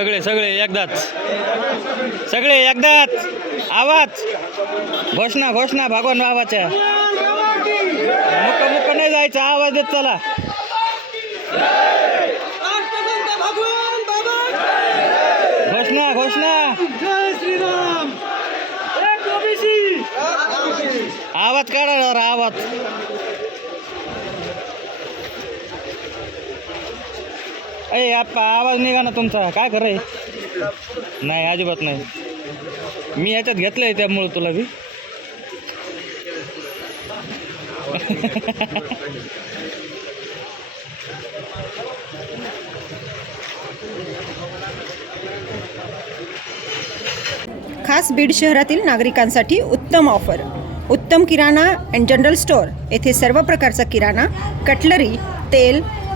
सगळे सगळे एकदाच. सगळे एकदाच. आवाज. घोषणा घोषणा भगवान बाबाच्या. मुक मुक नाही जायचं आवाज देत चला. घोषणा घोषणा. जय श्रीराम आवाज काढा आवाज. अय आप्पा आवाज निघा ना तुमचा. काय खरंय नाही अजिबात नाही. मी याच्यात घेतलंय त्यामुळं तुला बी. खास बीड शहरातील नागरिकांसाठी उत्तम ऑफर. उत्तम किराणा अँड जनरल स्टोअर. येथे सर्व प्रकारचा किराणा कटलरी तेल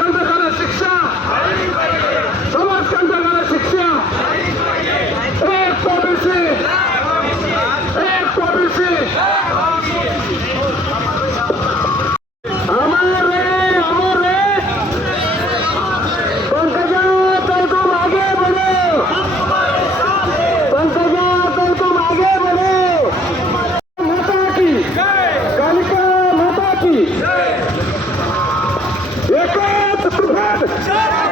समाजकंटकाला शिक्षा. समाजकंटकाला शिक्षा. एक ओबीसी एक ओबीसी شرف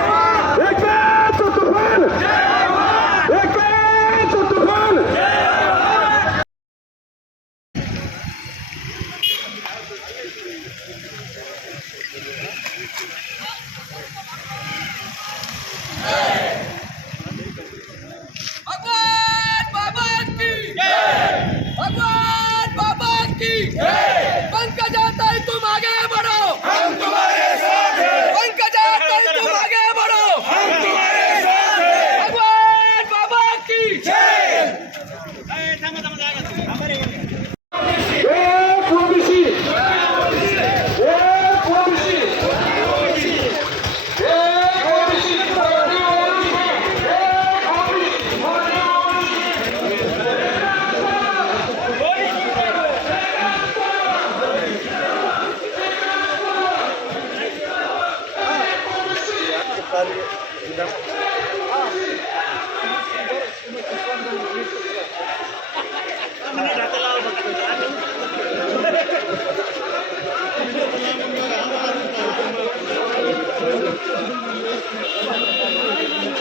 Gracias.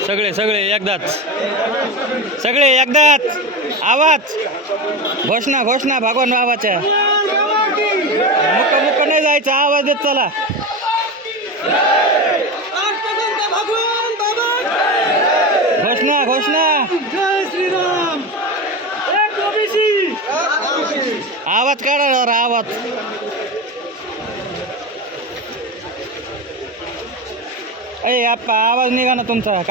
सगळे सगळे एकदाच. सगळे एकदाच. आवाज. घोषणा घोषणा भगवान बाबाच्या. मुक मुक नाही जायचं. आवाज देत चला. घोषणा घोषणा. जय श्रीराम आवाज काढा जरा आवाज. अय आप्पा आवाज निघा ना तुमचा.